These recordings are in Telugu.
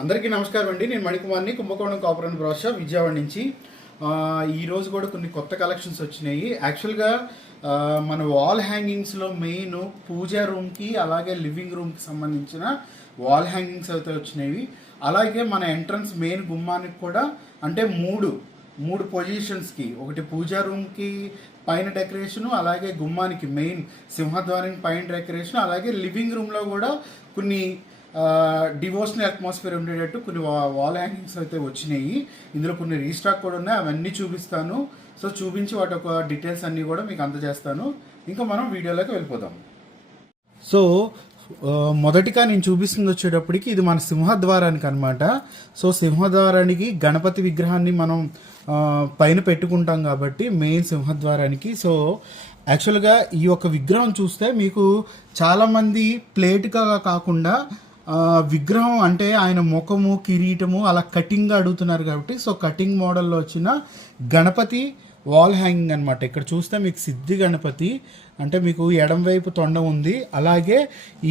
అందరికీ నమస్కారం అండి. నేను మణికుమార్ని కుంభకోణం కాపురం బ్రాషా విజయవాడ నుంచి. ఈరోజు కూడా కొన్ని కొత్త కలెక్షన్స్ వచ్చినాయి. యాక్చువల్గా మన వాల్ హ్యాంగింగ్స్లో మెయిన్ పూజా రూమ్కి అలాగే లివింగ్ రూమ్కి సంబంధించిన వాల్ హ్యాంగింగ్స్ అయితే వచ్చినాయి. అలాగే మన ఎంట్రన్స్ మెయిన్ గుమ్మానికి కూడా అంటే మూడు మూడు పొజిషన్స్కి ఒకటి పూజా రూమ్కి పైన డెకరేషన్ అలాగే గుమ్మానికి మెయిన్ సింహద్వారం పైన డెకరేషన్ అలాగే లివింగ్ రూమ్లో కూడా కొన్ని డివోషనల్ అట్మాస్ఫియర్ ఉండేటట్టు కొన్ని వాల్ హ్యాంగింగ్స్ అయితే వచ్చినాయి. ఇందులో కొన్ని రీస్టాక్ కూడా ఉన్నాయి. అవన్నీ చూపిస్తాను. సో చూపించి వాటి యొక్క డీటెయిల్స్ అన్నీ కూడా మీకు అందజేస్తాను. ఇంకా మనం వీడియోలోకి వెళ్ళిపోదాం. సో మొదటిగా నేను చూపిస్తుంది వచ్చేటప్పటికి ఇది మన సింహద్వారానికి అనమాట సో సింహద్వారానికి గణపతి విగ్రహాన్ని మనం పైన పెట్టుకుంటాం కాబట్టి మెయిన్ సింహద్వారానికి. సో యాక్చువల్గా ఈ యొక్క విగ్రహం చూస్తే మీకు చాలామంది ప్లేట్గా కాకుండా విగ్రహం అంటే ఆయన ముఖము కిరీటము అలా కటింగ్గా అడుగుతున్నారు కాబట్టి సో కటింగ్ మోడల్లో వచ్చిన గణపతి వాల్ హ్యాంగింగ్ అనమాట ఇక్కడ చూస్తే మీకు సిద్ధి గణపతి అంటే మీకు ఎడం వైపు తొండ ఉంది. అలాగే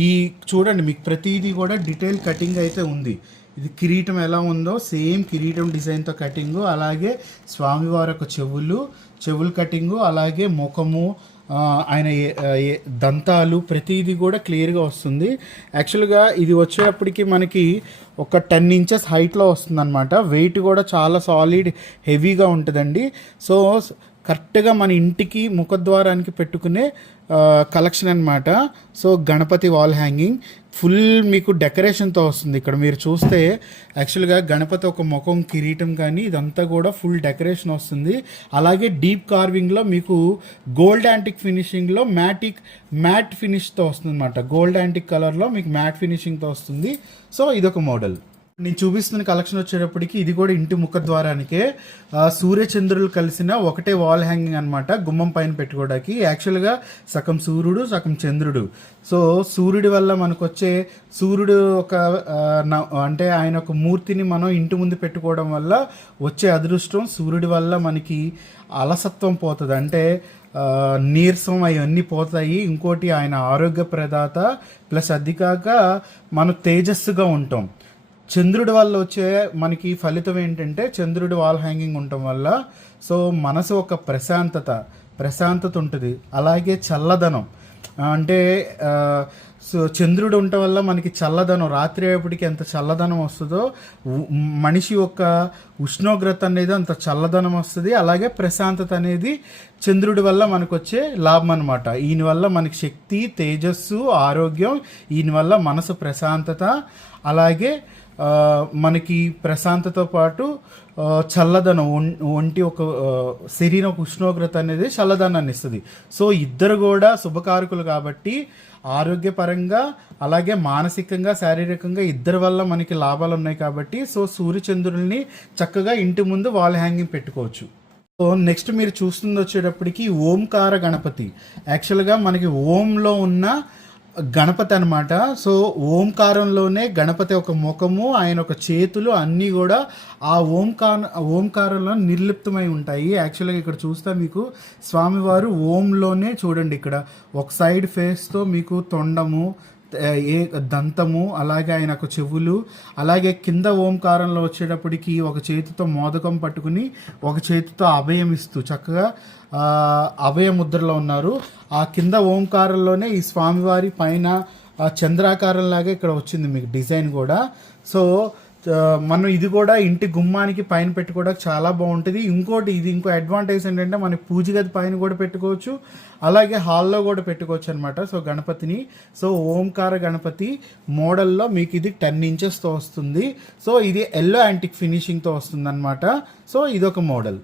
ఈ చూడండి మీకు ప్రతిదీ కూడా డీటెయిల్ కటింగ్ అయితే ఉంది. ఇది కిరీటం ఎలా ఉందో సేమ్ కిరీటం డిజైన్తో కటింగు అలాగే స్వామివారి యొక్క చెవులు చెవులు కటింగు అలాగే ముఖము ఆయన దంతాలు ప్రతిదీ కూడా క్లియర్గా వస్తుంది. యాక్చువల్గా ఇది వచ్చేటప్పటికి మనకి ఒక టెన్ ఇంచెస్ హైట్లో వస్తుంది అనమాట వెయిట్ కూడా చాలా సాలిడ్ హెవీగా ఉంటుందండి. సో కరెక్ట్గా మన ఇంటికి ముఖద్వారానికి పెట్టుకునే కలెక్షన్ అనమాట so Ganapati wall hanging full మీకు డెకరేషన్తో వస్తుంది ఇక్కడ. మీరు చూస్తే యాక్చువల్గా గణపతి ఒక ముఖం కిరీటం కానీ ఇదంతా కూడా ఫుల్ డెకరేషన్ వస్తుంది. అలాగే డీప్ కార్వింగ్లో మీకు గోల్డ్ యాంటిక్ ఫినిషింగ్లో మ్యాటిక్ మ్యాట్ ఫినిష్తో వస్తుంది అనమాట గోల్డ్ యాంటిక్ కలర్లో మీకు మ్యాట్ ఫినిషింగ్తో వస్తుంది. సో ఇదొక మోడల్ నేను చూపిస్తున్న కలెక్షన్ వచ్చేటప్పటికి ఇది కూడా ఇంటి ముఖద్వారానికే ఆ, సూర్యచంద్రులు కలిసిన ఒకటే వాల్ హ్యాంగింగ్ అనమాట గుమ్మం పైన పెట్టుకోవడానికి. యాక్చువల్గా సగం సూర్యుడు సగం చంద్రుడు. సో సూర్యుడి వల్ల మనకు వచ్చే సూర్యుడు ఒక న- అంటే ఆయన ఒక మూర్తిని మనం ఇంటి ముందు పెట్టుకోవడం వల్ల వచ్చే అదృష్టం సూర్యుడి వల్ల మనకి అలసత్వం పోతుంది. అంటే నీరసం అవన్నీ పోతాయి. ఇంకోటి ఆయన ఆరోగ్య ప్రదాత ప్లస్ అది కాక మనం తేజస్సుగా ఉంటాం. చంద్రుడి వల్ల వచ్చే మనకి ఫలితం ఏంటంటే చంద్రుడి వాల్ హ్యాంగింగ్ ఉండటం వల్ల సో మనసు ఒక ప్రశాంతత ప్రశాంతత ఉంటుంది. అలాగే చల్లదనం. అంటే సో చంద్రుడు ఉండటం వల్ల మనకి చల్లదనం రాత్రి అయ్యేపటికి ఎంత చల్లదనం వస్తుందో మనిషి యొక్క ఉష్ణోగ్రత అనేది అంత చల్లదనం వస్తుంది. అలాగే ప్రశాంతత అనేది చంద్రుడి వల్ల మనకు వచ్చే లాభం అనమాట ఈయన వల్ల మనకి శక్తి తేజస్సు ఆరోగ్యం ఈయన వల్ల మనసు ప్రశాంతత అలాగే మనకి ప్రశాంతతో పాటు చల్లదనం ఒం- ఒంటి ఒక శరీరం ఒక ఉష్ణోగ్రత అనేది చల్లదనాన్ని ఇస్తుంది. సో ఇద్దరు కూడా శుభకారకులు కాబట్టి ఆరోగ్యపరంగా అలాగే మానసికంగా శారీరకంగా ఇద్దరి వల్ల మనకి లాభాలు ఉన్నాయి కాబట్టి సో సూర్యచంద్రుల్ని చక్కగా ఇంటి ముందు వాల్ హ్యాంగింగ్ పెట్టుకోవచ్చు. సో నెక్స్ట్ మీరు చూస్తుంది వచ్చేటప్పటికి ఓంకార గణపతి. యాక్చువల్గా మనకి ఓంలో ఉన్న గణపతి అనమాట సో ఓంకారంలోనే గణపతి ఒక ముఖము ఆయన ఒక చేతులు అన్నీ కూడా ఆ ఓంకార ఓంకారంలో నిర్లిప్తమై ఉంటాయి. యాక్చువల్గా ఇక్కడ చూస్తే మీకు స్వామివారు ఓంలోనే చూడండి ఇక్కడ. ఒక సైడ్ ఫేస్తో మీకు తొండము ఏ దంతము అలాగే ఆయన ఒక చెవులు అలాగే కింద ఓంకారంలో వచ్చేటప్పటికి ఒక చేతితో మోదకం పట్టుకుని ఒక చేతితో అభయం ఇస్తూ చక్కగా అభయ ముద్రలో ఉన్నారు. ఆ కింద ఓంకారంలోనే ఈ స్వామివారి పైన చంద్రాకారంలాగా ఇక్కడ వచ్చింది మీకు డిజైన్ కూడా. సో మనం ఇది కూడా ఇంటి గుమ్మానికి పైన పెట్టుకోవడానికి చాలా బాగుంటుంది. ఇంకోటి ఇది ఇంకో అడ్వాంటేజ్ ఏంటంటే మన పూజ గది పైన కూడా పెట్టుకోవచ్చు. అలాగే హాల్లో కూడా పెట్టుకోవచ్చు అనమాట సో గణపతిని. సో ఓంకార గణపతి మోడల్లో మీకు ఇది టెన్ ఇంచెస్తో వస్తుంది. సో ఇది ఎల్లో యాంటిక్ ఫినిషింగ్తో వస్తుంది అనమాట సో ఇదొక మోడల్.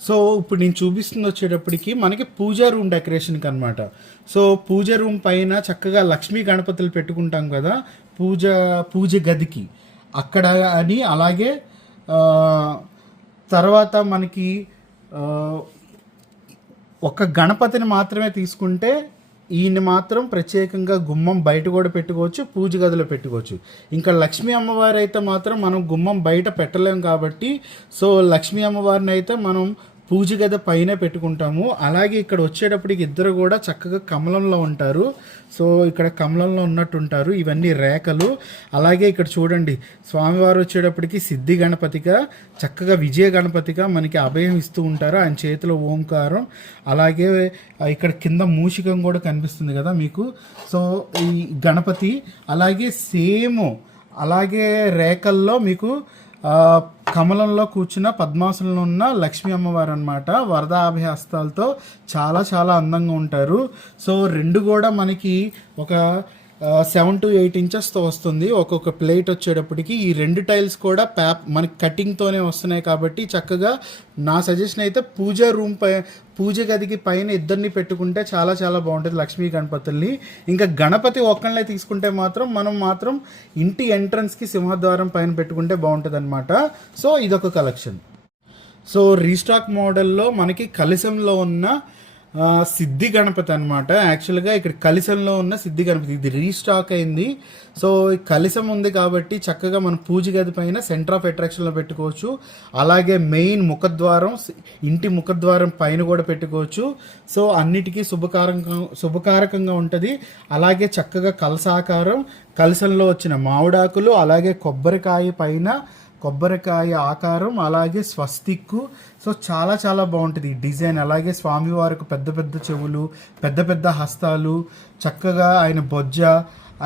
సో ఇప్పుడు నేను చూపిస్తుంది వచ్చేటప్పటికి మనకి పూజా రూమ్ డెకరేషన్కి అనమాట సో పూజ రూమ్ పైన చక్కగా లక్ష్మీ గణపతులు పెట్టుకుంటాం కదా పూజ పూజ గదికి. అక్కడ అని అలాగే తర్వాత మనకి ఒక గణపతిని మాత్రమే తీసుకుంటే ఈయన మాత్రం ప్రత్యేకంగా గుమ్మం బయట కూడా పెట్టుకోవచ్చు పూజ గదిలో పెట్టుకోవచ్చు. ఇంకా లక్ష్మీ అమ్మవారు అయితే మాత్రం మనం గుమ్మం బయట పెట్టలేం కాబట్టి సో లక్ష్మీ అమ్మవారిని అయితే మనం పూజ గద పైన పెట్టుకుంటాము. అలాగే ఇక్కడ వచ్చేటప్పటికి ఇద్దరు కూడా చక్కగా కమలంలో ఉంటారు. సో ఇక్కడ కమలంలో ఉన్నట్టు ఉంటారు ఇవన్నీ రేఖలు. అలాగే ఇక్కడ చూడండి స్వామివారు వచ్చేటప్పటికి సిద్ధి గణపతిగా చక్కగా విజయ గణపతిగా మనకి అభయం ఇస్తూ ఉంటారు ఆయన చేతిలో ఓంకారం. అలాగే ఇక్కడ కింద మూషికం కూడా కనిపిస్తుంది కదా మీకు. సో ఈ గణపతి అలాగే సేమ్ అలాగే రేఖల్లో మీకు కమలంలో కూర్చున్న పద్మాసనంలో ఉన్న లక్ష్మీ అమ్మవారు అనమాట వరదాభయ హస్తాలతో చాలా చాలా అందంగా ఉంటారు. సో రెండు కూడా మనకి ఒక సెవెన్ టు ఎయిట్ ఇంచెస్తో వస్తుంది. ఒక్కొక్క ప్లేట్ వచ్చేటప్పటికి ఈ రెండు టైల్స్ కూడా ప్యాప్ మనకి కటింగ్తోనే వస్తున్నాయి కాబట్టి చక్కగా నా సజెషన్ అయితే పూజ రూమ్ పై పూజ గదికి పైన ఇద్దరిని పెట్టుకుంటే చాలా చాలా బాగుంటుంది లక్ష్మీ గణపతుల్ని. ఇంకా గణపతి ఒక్కళ్ళే తీసుకుంటే మాత్రం మనం మాత్రం ఇంటి ఎంట్రన్స్కి సింహద్వారం పైన పెట్టుకుంటే బాగుంటుంది అనమాట సో ఇదొక కలెక్షన్ సో రీస్టాక్ మోడల్లో మనకి కలిసంలో ఉన్న సిద్ధి గణపతి అనమాట యాక్చువల్గా ఇక్కడ కలిసంలో ఉన్న సిద్ధి గణపతి. ఇది రీస్టాక్ అయింది. సో కలిసం ఉంది కాబట్టి చక్కగా మన పూజ గది పైన సెంటర్ ఆఫ్ అట్రాక్షన్లో పెట్టుకోవచ్చు. అలాగే మెయిన్ ముఖద్వారం ఇంటి ముఖద్వారం పైన కూడా పెట్టుకోవచ్చు. సో అన్నిటికీ శుభకారంగా శుభకారకంగా ఉంటుంది. అలాగే చక్కగా కలసాకారం కలిసంలో వచ్చిన మామిడాకులు అలాగే కొబ్బరికాయ పైన కొబ్బరికాయ ఆకారం అలాగే స్వస్తిక్కు. సో చాలా చాలా బాగుంటుంది డిజైన్. అలాగే స్వామివారికి పెద్ద పెద్ద చెవులు పెద్ద పెద్ద హస్తాలు చక్కగా ఆయన బొజ్జ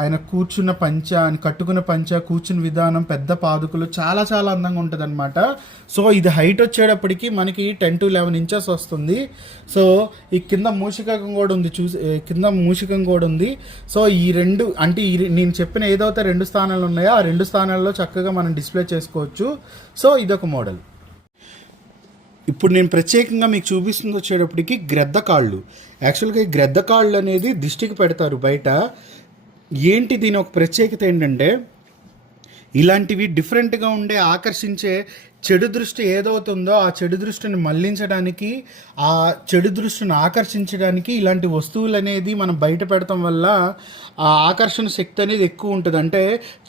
ఆయన కూర్చున్న పంచ ఆయన కట్టుకున్న పంచ కూర్చున్న విధానం పెద్ద పాదుకులు చాలా చాలా అందంగా ఉంటుంది అనమాట సో ఇది హైట్ వచ్చేటప్పటికి మనకి టెన్ టు లెవెన్ ఇంచెస్ వస్తుంది. సో ఈ కింద మూషికం కూడా ఉంది చూసి కింద మూషికం కూడా ఉంది. సో ఈ రెండు అంటే ఈ నేను చెప్పిన ఏదైతే రెండు స్థానాలు ఉన్నాయో ఆ రెండు స్థానాల్లో చక్కగా మనం డిస్ప్లే చేసుకోవచ్చు. సో ఇదొక మోడల్. ఇప్పుడు నేను ప్రత్యేకంగా మీకు చూపిస్తుంది వచ్చేటప్పటికి గ్రద్ద కాళ్ళు. యాక్చువల్గా ఈ గ్రద్ద కాళ్ళు అనేది దిష్టికి పెడతారు బయట. ఏంటి దీని ఒక ప్రత్యేకత ఏంటంటే ఇలాంటివి డిఫరెంట్గా ఉండే ఆకర్షించే చెడు దృష్టి ఏదవుతుందో ఆ చెడు దృష్టిని మళ్ళించడానికి ఆ చెడు దృష్టిని ఆకర్షించడానికి ఇలాంటి వస్తువులు అనేది మనం బయట పెడతాం వల్ల ఆ ఆకర్షణ శక్తి అనేది ఎక్కువ ఉంటుంది. అంటే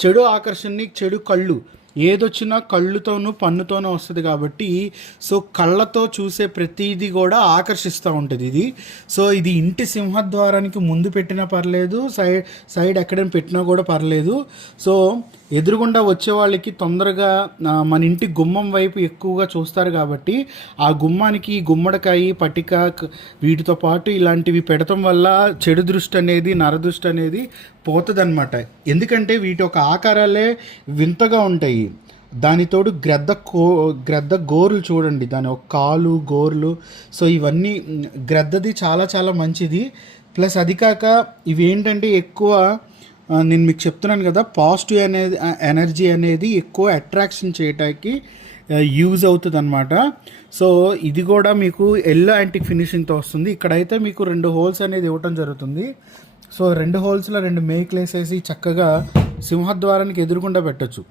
చెడు ఆకర్షణని చెడు కళ్ళు ఏదొచ్చినా కళ్ళుతోనూ పన్నుతోనూ వస్తుంది కాబట్టి సో కళ్ళతో చూసే ప్రతిదీ కూడా ఆకర్షిస్తూ ఉంటుంది ఇది. సో ఇది ఇంటి సింహద్వారానికి ముందు పెట్టినా పర్లేదు సైడ్ సైడ్ ఎక్కడైనా పెట్టినా కూడా పర్లేదు. సో ఎదురుగుండా వచ్చే వాళ్ళకి తొందరగా మన ఇంటి గుమ్మం వైపు ఎక్కువగా చూస్తారు కాబట్టి ఆ గుమ్మానికి గుమ్మడికాయ పటిక వీటితో పాటు ఇలాంటివి పెడటం వల్ల చెడు దృష్టి అనేది నరదృష్టి అనేది పోతుంది ఎందుకంటే వీటి యొక్క ఆకారాలే వింతగా ఉంటాయి. దానితోడు గ్రద్ద కో గ్రద్ద గోర్లు చూడండి. దాని ఒక కాలు గోర్లు సో ఇవన్నీ గ్రద్దది చాలా చాలా మంచిది. ప్లస్ అది కాక ఇవి ఏంటంటే ఎక్కువ నేను మీకు చెప్తున్నాను కదా పాజిటివ్ అనేది ఎనర్జీ అనేది ఎక్కువ అట్రాక్షన్ చేయటానికి యూజ్ అవుతుంది అనమాట సో ఇది కూడా మీకు ఎల్లో యాంటిక్ ఫినిషింగ్తో వస్తుంది. ఇక్కడైతే మీకు రెండు హోల్స్ అనేది ఇవ్వటం జరుగుతుంది. సో రెండు హోల్స్లో రెండు మేకులు వేసేసి చక్కగా సింహద్వారానికి ఎదురుకుండా పెట్టచ్చు.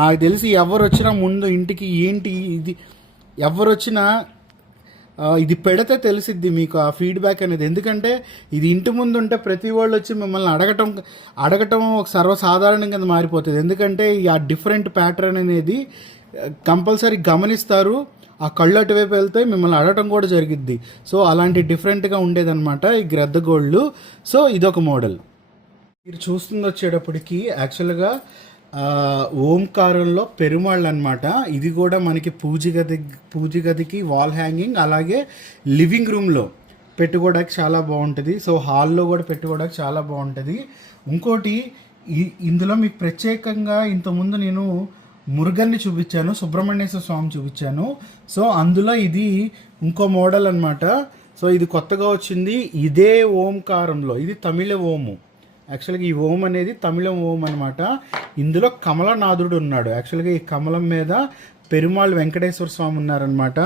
నాకు తెలిసి ఎవరు వచ్చినా ముందు ఇంటికి ఏంటి ఇది? ఎవరు వచ్చినా ఇది పెడితే తెలిసిద్ది మీకు ఆ ఫీడ్బ్యాక్ అనేది. ఎందుకంటే ఇది ఇంటి ముందు ఉంటే ప్రతి వాళ్ళు వచ్చి మిమ్మల్ని అడగటం అడగటం ఒక సర్వసాధారణం కింద మారిపోతుంది. ఎందుకంటే ఆ డిఫరెంట్ ప్యాటర్న్ అనేది కంపల్సరీ గమనిస్తారు. ఆ కళ్ళు అటువైపు వెళ్తే మిమ్మల్ని అడగటం కూడా జరిగిద్ది. సో అలాంటి డిఫరెంట్గా ఉండేదన్నమాట ఈ గ్రద్ద గోళ్ళు. సో ఇదొక మోడల్. మీరు చూస్తుంది వచ్చేటప్పటికి యాక్చువల్గా ఓంకారంలో పెరుమాళ్ళు అనమాట ఇది కూడా మనకి పూజ గది పూజ గదికి వాల్ హ్యాంగింగ్ అలాగే లివింగ్ రూమ్లో పెట్టుకోవడానికి చాలా బాగుంటుంది. సో హాల్లో కూడా పెట్టుకోవడానికి చాలా బాగుంటుంది. ఇంకోటి ఇందులో మీకు ప్రత్యేకంగా ఇంతకుముందు నేను మురుగన్ని చూపించాను సుబ్రహ్మణ్యేశ్వర స్వామి చూపించాను. సో అందులో ఇది ఇంకో మోడల్ అనమాట సో ఇది కొత్తగా వచ్చింది. ఇదే ఓంకారంలో ఇది తమిళ ఓము. యాక్చువల్గా ఈ ఓం అనేది తమిళం ఓం అనమాట ఇందులో కమలనాథుడు ఉన్నాడు. యాక్చువల్గా ఈ కమలం మీద పెరుమాళ్ వెంకటేశ్వర స్వామి ఉన్నారనమాట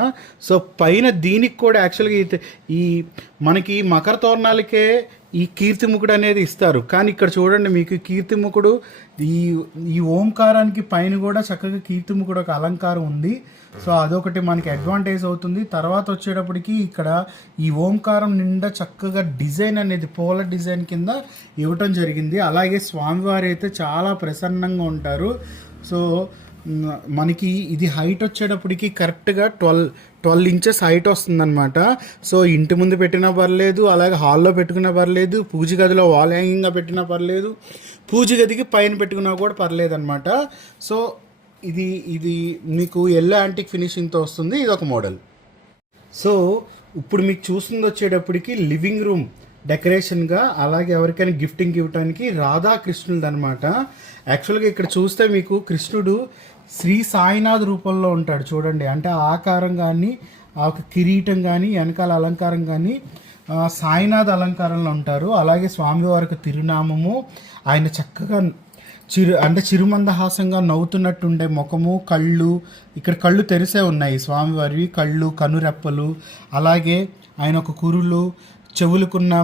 సో పైన దీనికి కూడా యాక్చువల్గా ఈ- ఈ మనకి మకర తోరణాలకే ఈ కీర్తిముఖుడు అనేది ఇస్తారు. కానీ ఇక్కడ చూడండి మీకు కీర్తిముఖుడు ఈ ఈ ఓంకారానికి పైన కూడా చక్కగా కీర్తిముఖుడు ఒక అలంకారం ఉంది. సో అదొకటి మనకి అడ్వాంటేజ్ అవుతుంది. తర్వాత వచ్చేటప్పటికి ఇక్కడ ఈ ఓంకారం నిండా చక్కగా డిజైన్ అనేది పూల డిజైన్ కింద ఇవ్వటం జరిగింది. అలాగే స్వామివారు అయితే చాలా ప్రసన్నంగా ఉంటారు. సో మనకి ఇది హైట్ వచ్చేటప్పటికి కరెక్ట్గా ట్వెల్వ్ ట్వెల్వ్ ఇంచెస్ హైట్ వస్తుందన్నమాట. సో ఇంటి ముందు పెట్టినా పర్లేదు అలాగే హాల్లో పెట్టుకున్నా పర్లేదు పూజ గదిలో వాల్ హ్యాంగింగ్గా పెట్టినా పర్లేదు పూజ గదికి పైన పెట్టుకున్నా కూడా పర్లేదు అనమాట సో ఇది ఇది మీకు ఎల్లో యాంటిక్ ఫినిషింగ్తో వస్తుంది ఇది ఒక మోడల్ సో ఇప్పుడు మీకు చూస్తుంది వచ్చేటప్పటికి లివింగ్ రూమ్ డెకరేషన్గా అలాగే ఎవరికైనా గిఫ్టింగ్ ఇవ్వడానికి రాధాకృష్ణుడు అనమాట యాక్చువల్గా ఇక్కడ చూస్తే మీకు కృష్ణుడు శ్రీ సాయినాథ్ రూపంలో ఉంటాడు చూడండి. అంటే ఆకారం కానీ ఆ ఒక కిరీటం కానీ వెనకాల అలంకారం కానీ సాయినాథ్ అలంకారంలో ఉంటారు. అలాగే స్వామివారికి తిరునామము ఆయన చక్కగా చిరు అంటే చిరుమందహాసంగా నవ్వుతున్నట్టుండే ముఖము కళ్ళు ఇక్కడ కళ్ళు తెరిసే ఉన్నాయి స్వామివారివి. కళ్ళు కనురెప్పలు అలాగే ఆయన ఒక కురులు చెవులకున్న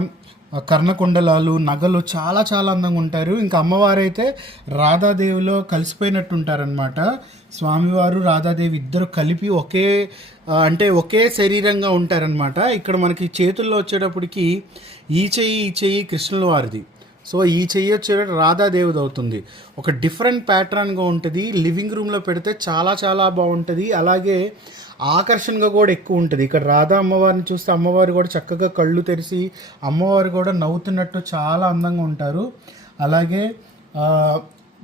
కర్ణకుండలాలు నగలు చాలా చాలా అందంగా ఉంటారు. ఇంకా అమ్మవారైతే రాధాదేవిలో కలిసిపోయినట్టు ఉంటారనమాట స్వామివారు రాధాదేవి ఇద్దరు కలిపి ఒకే అంటే ఒకే శరీరంగా ఉంటారనమాట ఇక్కడ మనకి చేతుల్లో వచ్చేటప్పటికి ఈ చెయ్యి ఈ చెయ్యి కృష్ణుల వారిది సో ఈ చెయ్యి వచ్చేటప్పుడు రాధాదేవిది అవుతుంది. ఒక డిఫరెంట్ ప్యాటర్న్గా ఉంటుంది. లివింగ్ రూమ్లో పెడితే చాలా చాలా బాగుంటుంది. అలాగే ఆకర్షణగా కూడా ఎక్కువ ఉంటుంది. ఇక్కడ రాధా అమ్మవారిని చూస్తే అమ్మవారు కూడా చక్కగా కళ్ళు తెరిచి అమ్మవారు కూడా నవ్వుతున్నట్టు చాలా అందంగా ఉంటారు. అలాగే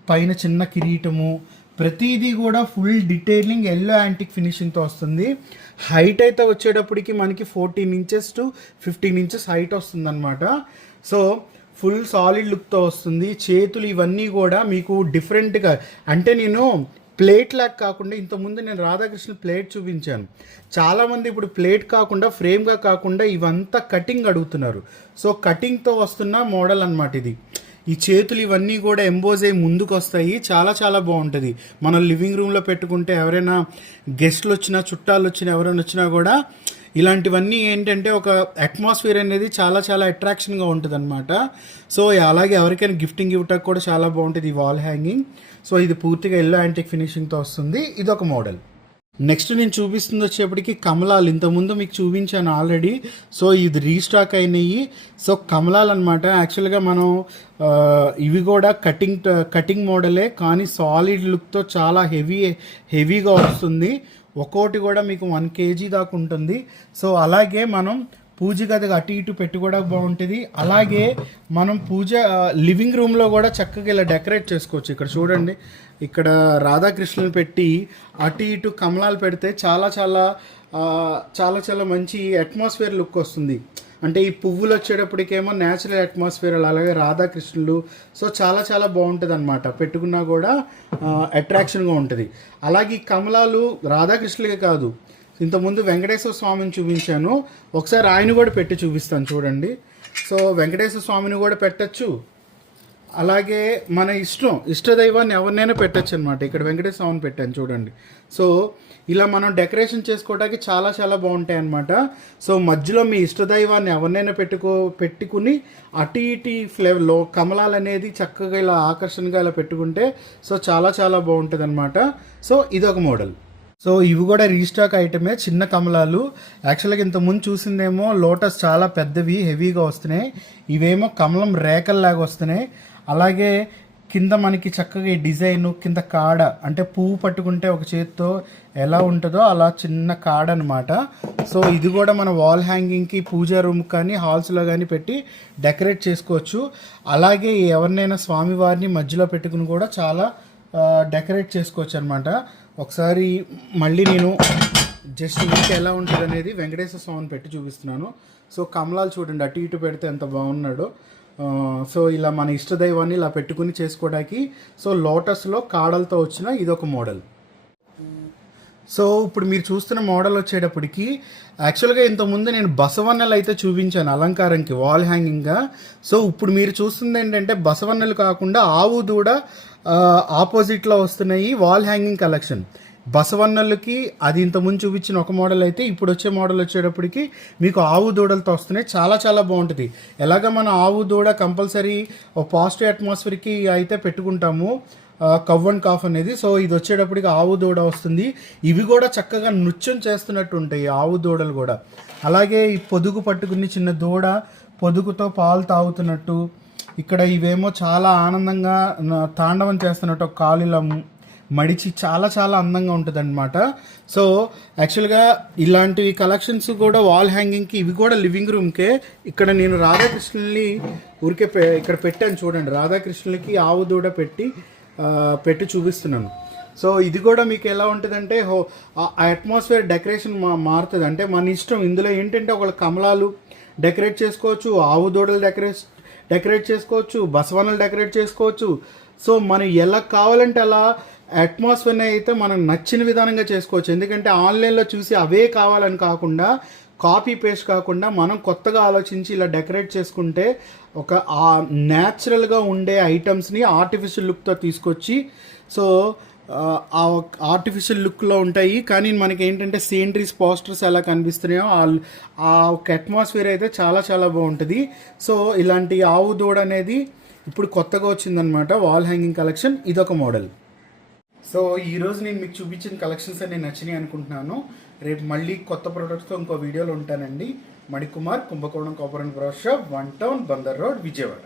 పైన చిన్న కిరీటము ప్రతిదీ కూడా ఫుల్ డీటెయిలింగ్ ఎల్లో యాంటిక్ ఫినిషింగ్తో వస్తుంది. హైట్ అయితే వచ్చేటప్పటికి మనకి fourteen inches to fifteen inches height వస్తుందన్నమాట. సో ఫుల్ సాలిడ్ లుక్తో వస్తుంది. చేతులు ఇవన్నీ కూడా మీకు డిఫరెంట్గా అంటే నేను ప్లేట్ లాగా కాకుండా ఇంతకుముందు నేను రాధాకృష్ణ ప్లేట్ చూపించాను. చాలామంది ఇప్పుడు ప్లేట్ కాకుండా ఫ్రేమ్గా కాకుండా ఇవంతా కటింగ్ అడుగుతున్నారు. సో కటింగ్తో వస్తున్న మోడల్ అన్నమాట ఇది. ఈ చేతులు ఇవన్నీ కూడా ఎంబోజ్ అయ్యి ముందుకు వస్తాయి చాలా చాలా బాగుంటుంది. మనం లివింగ్ రూమ్లో పెట్టుకుంటే ఎవరైనా గెస్ట్లు వచ్చినా చుట్టాలు వచ్చినా ఎవరైనా వచ్చినా కూడా ఇలాంటివన్నీ ఏంటంటే ఒక అట్మాస్ఫియర్ అనేది చాలా చాలా అట్రాక్షన్గా ఉంటుంది అనమాట సో అలాగే ఎవరికైనా గిఫ్టింగ్ ఇవ్వటానికి కూడా చాలా బాగుంటుంది ఈ వాల్ హ్యాంగింగ్ సో ఇది పూర్తిగా ఎల్లో యాంటిక్ ఫినిషింగ్తో వస్తుంది. ఇది ఒక మోడల్ నెక్స్ట్ నేను చూపిస్తుంది వచ్చేప్పటికి కమలాలు. ఇంతకుముందు మీకు చూపించాను ఆల్రెడీ సో ఇది రీస్టాక్ అయినాయి. సో కమలాలు అనమాట యాక్చువల్గా మనం ఇవి కూడా కటింగ్ కటింగ్ మోడలే కానీ సాలిడ్ లుక్తో చాలా హెవీ హెవీగా వస్తుంది. ఒక్కోటి కూడా మీకు వన్ కేజీ దాకా ఉంటుంది. సో అలాగే మనం పూజ గదికి అటు ఇటు పెట్టుకోవడానికి బాగుంటుంది. అలాగే మనం పూజ లివింగ్ రూమ్లో కూడా చక్కగా ఇలా డెకరేట్ చేసుకోవచ్చు. ఇక్కడ చూడండి ఇక్కడ రాధాకృష్ణుని పెట్టి అటు ఇటు కమలాలు పెడితే చాలా చాలా చాలా చాలా మంచి అట్మాస్ఫియర్ లుక్ వస్తుంది. అంటే ఈ పువ్వులు వచ్చేటప్పటికేమో న్యాచురల్ అట్మాస్ఫియర్ అలాగే రాధాకృష్ణులు. సో చాలా చాలా బాగుంటుంది అనమాట పెట్టుకున్నా కూడా అట్రాక్షన్గా ఉంటుంది. అలాగే ఈ కమలాలు రాధాకృష్ణులకే కాదు. ఇంతకుముందు వెంకటేశ్వర స్వామిని చూపించాను. ఒకసారి ఆయన కూడా పెట్టి చూపిస్తాను చూడండి. సో వెంకటేశ్వర స్వామిని కూడా పెట్టచ్చు? అలాగే మన ఇష్టం ఇష్టదైవాన్ని ఎవరినైనా పెట్టచ్చు అనమాట ఇక్కడ వెంకటేశ్వర స్వామిని పెట్టాను చూడండి. సో ఇలా మనం డెకరేషన్ చేసుకోవడానికి చాలా చాలా బాగుంటాయి అనమాట సో మధ్యలో మీ ఇష్టదైవాన్ని ఎవరినైనా పెట్టుకో పెట్టుకుని అటు ఇటు ఫ్లేవర్లో కమలాలు అనేది చక్కగా ఇలా ఆకర్షణగా ఇలా పెట్టుకుంటే సో చాలా చాలా బాగుంటుంది అనమాట సో ఇదొక మోడల్. సో ఇవి కూడా రీస్టాక్ ఐటమే చిన్న కమలాలు. యాక్చువల్గా ఇంతకుముందు చూసిందేమో లోటస్ చాలా పెద్దవి హెవీగా వస్తున్నాయి. ఇవేమో కమలం రేకల్లాగా వస్తున్నాయి. అలాగే కింద మనకి చక్కగా ఈ డిజైన్ కింద కాడ అంటే పువ్వు పట్టుకుంటే ఒక చేతితో ఎలా ఉంటుందో అలా చిన్న కాడ అనమాట సో ఇది కూడా మన వాల్ హ్యాంగింగ్కి పూజా రూమ్ కానీ హాల్స్లో కానీ పెట్టి డెకరేట్ చేసుకోవచ్చు. అలాగే ఎవరినైనా స్వామివారిని మధ్యలో పెట్టుకుని కూడా చాలా డెకరేట్ చేసుకోవచ్చు అనమాట ఒకసారి మళ్ళీ నేను జస్ట్ మీకు ఎలా ఉంటుంది అనేది వెంకటేశ్వర స్వామిని పెట్టి చూపిస్తున్నాను. సో కమలాలు చూడండి అటు ఇటు పెడితే ఎంత బాగున్నాడో. సో ఇలా మన ఇష్టదైవాన్ని ఇలా పెట్టుకుని చేసుకోవడానికి సో లోటస్లో కాడలతో వచ్చిన ఇదొక మోడల్. సో ఇప్పుడు మీరు చూస్తున్న మోడల్ వచ్చేటప్పటికి యాక్చువల్గా ఇంతకుముందు నేను బసవన్నలు అయితే చూపించాను అలంకారంకి వాల్ హ్యాంగింగ్గా. సో ఇప్పుడు మీరు చూస్తుంది ఏంటంటే బసవన్నలు కాకుండా ఆవు దూడ ఆపోజిట్లో వస్తున్నాయి వాల్ హ్యాంగింగ్ కలెక్షన్. బసవన్నలకి అది ఇంతకుముందు చూపించిన ఒక మోడల్ అయితే ఇప్పుడు వచ్చే మోడల్ వచ్చేటప్పటికి మీకు ఆవు దూడలతో వస్తున్నాయి. చాలా చాలా బాగుంటుంది. ఎలాగ మన ఆవు దూడ కంపల్సరీ పాజిటివ్ అట్మాస్ఫియర్కి అయితే పెట్టుకుంటాము. కవ్ అండ్ కాఫ్ అనేది. సో ఇది వచ్చేటప్పటికి ఆవు దూడ వస్తుంది. ఇవి కూడా చక్కగా నృత్యం చేస్తున్నట్టు ఉంటాయి ఈ ఆవు దూడలు కూడా. అలాగే ఈ పొదుగు పట్టుకుని చిన్న దూడ పొదుగుతో పాలు తాగుతున్నట్టు. ఇక్కడ ఇవేమో చాలా ఆనందంగా తాండవం చేస్తున్నట్టు ఒక కాలు ఇలా మడిచి చాలా చాలా అందంగా ఉంటుంది అనమాట సో యాక్చువల్గా ఇలాంటి కలెక్షన్స్ కూడా వాల్ హ్యాంగింగ్కి ఇవి కూడా లివింగ్ రూమ్కే ఇక్కడ నేను రాధాకృష్ణుల్ని ఊరికే పె- ఇక్కడ పెట్టాను చూడండి. రాధాకృష్ణులకి ఆవు దూడ పెట్టి పెట్టి చూపిస్తున్నాను. సో ఇది కూడా మీకు ఎలా ఉంటుందంటే హో ఆ అట్మాస్ఫియర్ డెకరేషన్ మా మారుతుంది. అంటే మన ఇష్టం. ఇందులో ఏంటంటే ఒకళ్ళ కమలాలు డెకరేట్ చేసుకోవచ్చు ఆవు దూడలు డెకరేట్ డెకరేట్ చేసుకోవచ్చు బసవనలు డెకరేట్ చేసుకోవచ్చు. సో మనం ఎలా కావాలంటే అలా అట్మాస్ఫియర్ని అయితే మనం నచ్చిన విధానంగా చేసుకోవచ్చు. ఎందుకంటే ఆన్లైన్లో చూసి అవే కావాలని కాకుండా కాపీ పేస్ట్ కాకుండా మనం కొత్తగా ఆలోచించి ఇలా డెకరేట్ చేసుకుంటే ఒక ఆ న్యాచురల్గా ఉండే ఐటమ్స్ని ఆర్టిఫిషియల్ లుక్తో తీసుకొచ్చి సో ఆ, ఆర్టిఫిషియల్ లుక్లో ఉంటాయి. కానీ మనకి ఏంటంటే సీనరీస్ పోస్టర్స్ ఎలా కనిపిస్తున్నాయో ఆ ఆ ఒక అట్మాస్ఫియర్ అయితే చాలా చాలా బాగుంటుంది. సో ఇలాంటి ఆవు దూడ అనేది ఇప్పుడు కొత్తగా వచ్చిందనమాట వాల్ హ్యాంగింగ్ కలెక్షన్. ఇదొక మోడల్. సో ఈ రోజు నేను మీకు చూపించిన కలెక్షన్స్ అన్ని నచ్చినాయి అనుకుంటున్నాను. రేపు మళ్ళీ కొత్త ప్రొడక్ట్స్తో ఇంకో వీడియోలో ఉంటానండి. Manikumar Kumbakonam copper and brass shop one town Bandar road Vijayawada.